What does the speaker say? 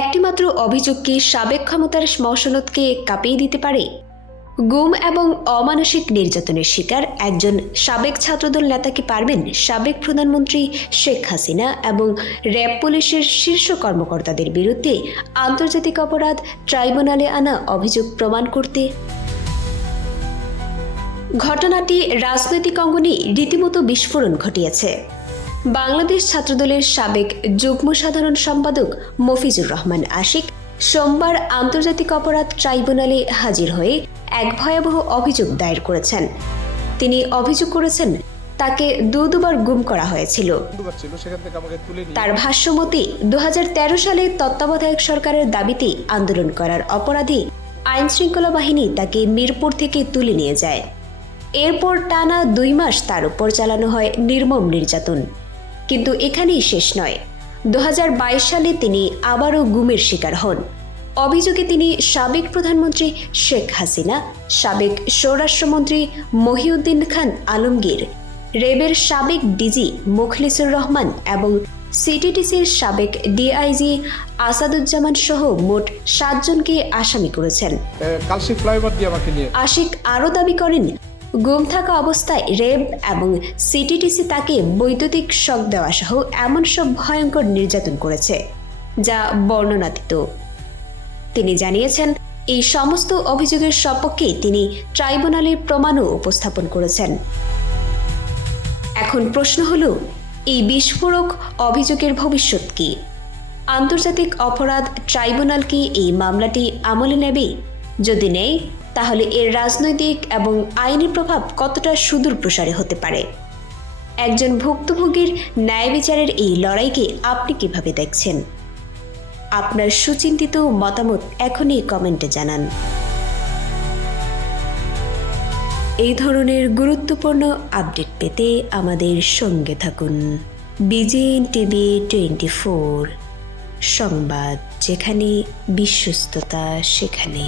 একটিমাত্র অভিযোগ কি সাবেক ক্ষমতার মসনদকে কাঁপিয়ে দিতে পারে? গুম এবং অমানসিক নির্যাতনের শিকার একজন সাবেক ছাত্রদল নেতা কি পারবেন সাবেক প্রধানমন্ত্রী শেখ হাসিনা এবং র্যাব পুলিশের শীর্ষ কর্মকর্তাদের বিরুদ্ধে আন্তর্জাতিক অপরাধ ট্রাইব্যুনালে আনা অভিযোগ প্রমাণ করতে? ঘটনাটি রাজনৈতিক অঙ্গনে রীতিমতো বিস্ফোরণ ঘটিয়েছে। বাংলাদেশ ছাত্রদলের সাবেক যুগ্ম সাধারণ সম্পাদক মফিজুর রহমান আশিক সোমবার আন্তর্জাতিক অপরাধ ট্রাইব্যুনালে হাজির হয়ে এক ভয়াবহ অভিযোগ দায়ের করেছেন। তিনি অভিযোগ করেছেন তাকে দুবার গুম করা হয়েছিল। তার ভাষ্যমতে 2013 সালে তত্ত্বাবধায়ক সরকারের দাবিতে আন্দোলন করার অপরাধে আইনশৃঙ্খলা বাহিনী তাকে মিরপুর থেকে তুলে নিয়ে যায়। এরপর টানা 2 মাস তার উপর চালানো হয় নির্মম নির্যাতন। কিন্তু এখানেই শেষ নয়। 2022 সালে তিনি আবারও গুমের শিকার হন। অভিযোগে তিনি সাবেক প্রধানমন্ত্রী শেখ হাসিনা, সাবেক স্বরাষ্ট্রমন্ত্রী মহিউদ্দিন খান আলমগীর, র্যাবের সাবেক ডিজি মুখলিসুর রহমান এবং সিটিটিসির সাবেক ডিআইজি আসাদুজ্জামান সহ মোট 7 জনকে আসামি করেছেন। আশিক আরও দাবি করেন, গুম থাকা অবস্থায় র্যাব এবং সিটিটিসি তাকে বৈদ্যুতিক শক দেওয়া সহ এমন সব ভয়ঙ্কর নির্যাতন করেছে যা বর্ণনাতীত। তিনি জানিয়েছেন, এই সমস্ত অভিযোগের সপক্ষে তিনি ট্রাইব্যুনালে প্রমাণও উপস্থাপন করেছেন। এখন প্রশ্ন হল, এই বিস্ফোরক অভিযোগের ভবিষ্যৎ কি? আন্তর্জাতিক অপরাধ ট্রাইব্যুনাল কি এই মামলাটি আমলে নেবে? যদি নেয়, তাহলে এর রাজনৈতিক এবং আইনি প্রভাব কতটা সুদূর প্রসারী হতে পারে? একজন ভুক্তভোগীর ন্যায় বিচারের এই লড়াইকে আপনি কিভাবে দেখছেন? আপনার সুচিন্তিত মতামত এখনই কমেন্টে জানান। এই ধরনের গুরুত্বপূর্ণ আপডেট পেতে আমাদের সঙ্গে থাকুন। বিজেএন টিভি 24 সংবাদ, যেখানে বিশ্বস্ততা সেখানে।